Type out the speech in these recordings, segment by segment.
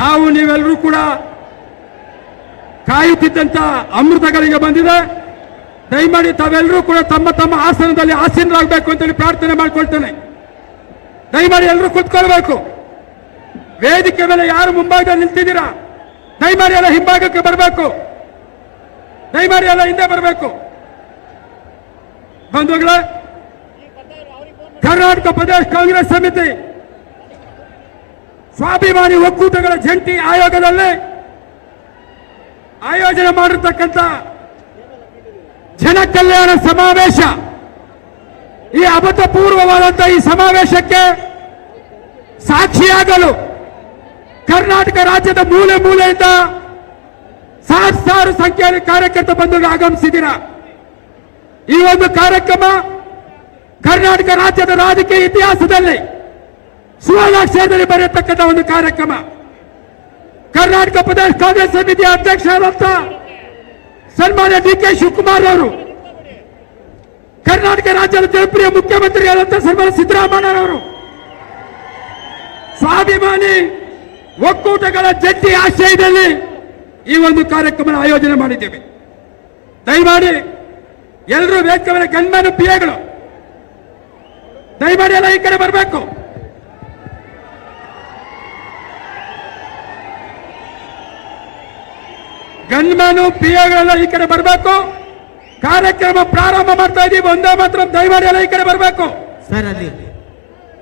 ನಾವು ನೀವೆಲ್ಲರೂ ಕೂಡ ಕಾಯುತ್ತಿದ್ದಂತ ಅಮೃತಗಳಿಗೆ ಬಂದಿದೆ. ದಯಮಾಡಿ ತಾವೆಲ್ಲರೂ ಕೂಡ ತಮ್ಮ ತಮ್ಮ ಆಸನದಲ್ಲಿ ಆಸೀನರಾಗಬೇಕು ಅಂತೇಳಿ ಪ್ರಾರ್ಥನೆ ಮಾಡ್ಕೊಳ್ತೇನೆ. ದಯಮಾಡಿ ಎಲ್ಲರೂ ಕೂತ್ಕೊಳ್ಬೇಕು. ವೇದಿಕೆ ಮೇಲೆ ಯಾರು ಮುಂಭಾಗದಲ್ಲಿ ನಿಂತಿದ್ದೀರಾ ದಯಮಾಡಿ ಎಲ್ಲ ಹಿಂಭಾಗಕ್ಕೆ ಬರಬೇಕು. ದಯಮಾಡಿ ಎಲ್ಲ ಹಿಂದೆ ಬರಬೇಕು. ಬಂಧುಗಳೇ, ಕರ್ನಾಟಕ ಪ್ರದೇಶ ಕಾಂಗ್ರೆಸ್ ಸಮಿತಿ ಸ್ವಾಭಿಮಾನಿ ಒಕ್ಕೂಟಗಳ ಜಂಟಿ ಆಯೋಗದಲ್ಲಿ ಆಯೋಜನೆ ಮಾಡಿರ್ತಕ್ಕಂಥ ಜನ ಕಲ್ಯಾಣ ಸಮಾವೇಶ, ಈ ಅಭೂತಪೂರ್ವವಾದಂತಹ ಈ ಸಮಾವೇಶಕ್ಕೆ ಸಾಕ್ಷಿಯಾಗಲು ಕರ್ನಾಟಕ ರಾಜ್ಯದ ಮೂಲೆ ಮೂಲೆಯಿಂದ ಸಾವಿರಾರು ಸಂಖ್ಯೆಯಲ್ಲಿ ಕಾರ್ಯಕರ್ತ ಬಂಧುಗಳು ಆಗಮಿಸಿದ್ದೀರಾ. ಈ ಒಂದು ಕಾರ್ಯಕ್ರಮ ಕರ್ನಾಟಕ ರಾಜ್ಯದ ರಾಜಕೀಯ ಇತಿಹಾಸದಲ್ಲಿ ಸುವರ್ಣಾಕ್ಷರದಲ್ಲಿ ಬರೆಯತಕ್ಕಂಥ ಒಂದು ಕಾರ್ಯಕ್ರಮ. ಕರ್ನಾಟಕ ಪ್ರದೇಶ ಕಾಂಗ್ರೆಸ್ ಸಮಿತಿಯ ಅಧ್ಯಕ್ಷರಾದಂಥ ಸನ್ಮಾನ್ಯ ಡಿ.ಕೆ. ಶಿವಕುಮಾರ್ ಅವರು, ಕರ್ನಾಟಕ ರಾಜ್ಯದ ಜನಪ್ರಿಯ ಮುಖ್ಯಮಂತ್ರಿಯಾದಂಥ ಸನ್ಮಾನ್ಯ ಸಿದ್ದರಾಮಯ್ಯನವರು ಸ್ವಾಭಿಮಾನಿ ಒಕ್ಕೂಟಗಳ ಜಂಟಿ ಆಶ್ರಯದಲ್ಲಿ ಈ ಒಂದು ಕಾರ್ಯಕ್ರಮ ಆಯೋಜನೆ ಮಾಡಿದ್ದೇವೆ. ದಯಮಾಡಿ ಎಲ್ಲರೂ ವೇದಿಕೆ ಮೇಲೆ ಗಣ್ಯಮಾನ್ಯ ಪಿಎಗಳು ದಯಮಾಡಿ ಎಲ್ಲ ಈ ಕಡೆ ಬರಬೇಕು. ಗಣ್ಯಮಾನ್ಯ ಪಿಎಗಳೆಲ್ಲ ಈ ಕಡೆ ಬರಬೇಕು. ಕಾರ್ಯಕ್ರಮ ಪ್ರಾರಂಭ ಮಾಡ್ತಾ ಇದ್ದೀವಿ. ಒಂದೇ ಮಾತ್ರ ದಯಮಾಡಿ ಎಲ್ಲ ಈ ಕಡೆ ಬರಬೇಕು. ಸರ್, ಅಲ್ಲಿ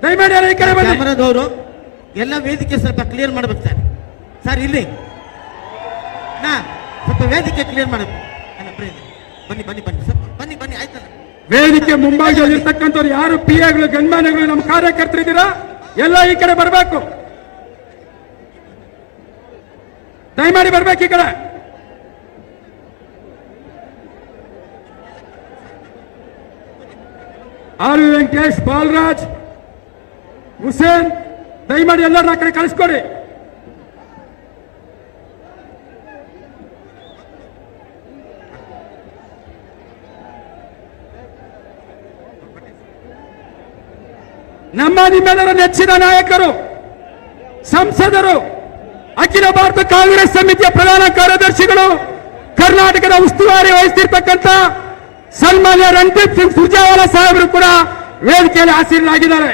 ದಯಮಾಡಿ ಎಲ್ಲ ಈ ಕಡೆ ಬನ್ನಿ. ಕ್ಯಾಮರಾದವರು ಎಲ್ಲ ವೇದಿಕೆ ಸ್ವಲ್ಪ ಕ್ಲಿಯರ್ ಮಾಡ್ಬೇಕು ಸರ್. ಸರ್, ಇಲ್ಲಿ ಸ್ವಲ್ಪ ವೇದಿಕೆ ಕ್ಲಿಯರ್ ಮಾಡಬೇಕು. ಬನ್ನಿ ಬನ್ನಿ ಬನ್ನಿ ಸ್ವಲ್ಪ ಬನ್ನಿ ಬನ್ನಿ ಆಯ್ತಲ್ಲ. ವೇದಿಕೆ ಮುಂಭಾಗದಲ್ಲಿ ಇರ್ತಕ್ಕಂಥವ್ರು ಯಾರು ಪಿಎಗಳು ಗಣ್ಯಮಾನ್ಯಗಳು ನಮ್ಮ ಕಾರ್ಯಕರ್ತರಿದ್ದೀರಾ ಎಲ್ಲ ಈ ಕಡೆ ಬರಬೇಕು. ದಯಮಾಡಿ ಬರ್ಬೇಕು ಈ ಕಡೆ. ಆರ್ ವಿ ವೆಂಕಟೇಶ್, ಬಾಲರಾಜ್, ಹುಸೇನ್, ದಯಮಾಡಿ ಎಲ್ಲರೂ ಆ ಕಡೆ ಕಳಿಸ್ಕೊಡಿ. ನಮ್ಮ ನಿಮ್ಮೆಲ್ಲರ ನೆಚ್ಚಿನ ನಾಯಕರು, ಸಂಸದರು, ಅಖಿಲ ಭಾರತ ಕಾಂಗ್ರೆಸ್ ಸಮಿತಿಯ ಪ್ರಧಾನ ಕಾರ್ಯದರ್ಶಿಗಳು, ಕರ್ನಾಟಕದ ಉಸ್ತುವಾರಿ ವಹಿಸ್ತಿರ್ತಕ್ಕಂಥ ಸನ್ಮಾನ್ಯ ರಣದೀಪ್ ಸಿಂಗ್ ಸುರ್ಜೇವಾಲಾ ಸಾಹೇಬರು ಕೂಡ ವೇದಿಕೆಯಲ್ಲಿ ಆಸೀನರಾಗಿದ್ದಾರೆ.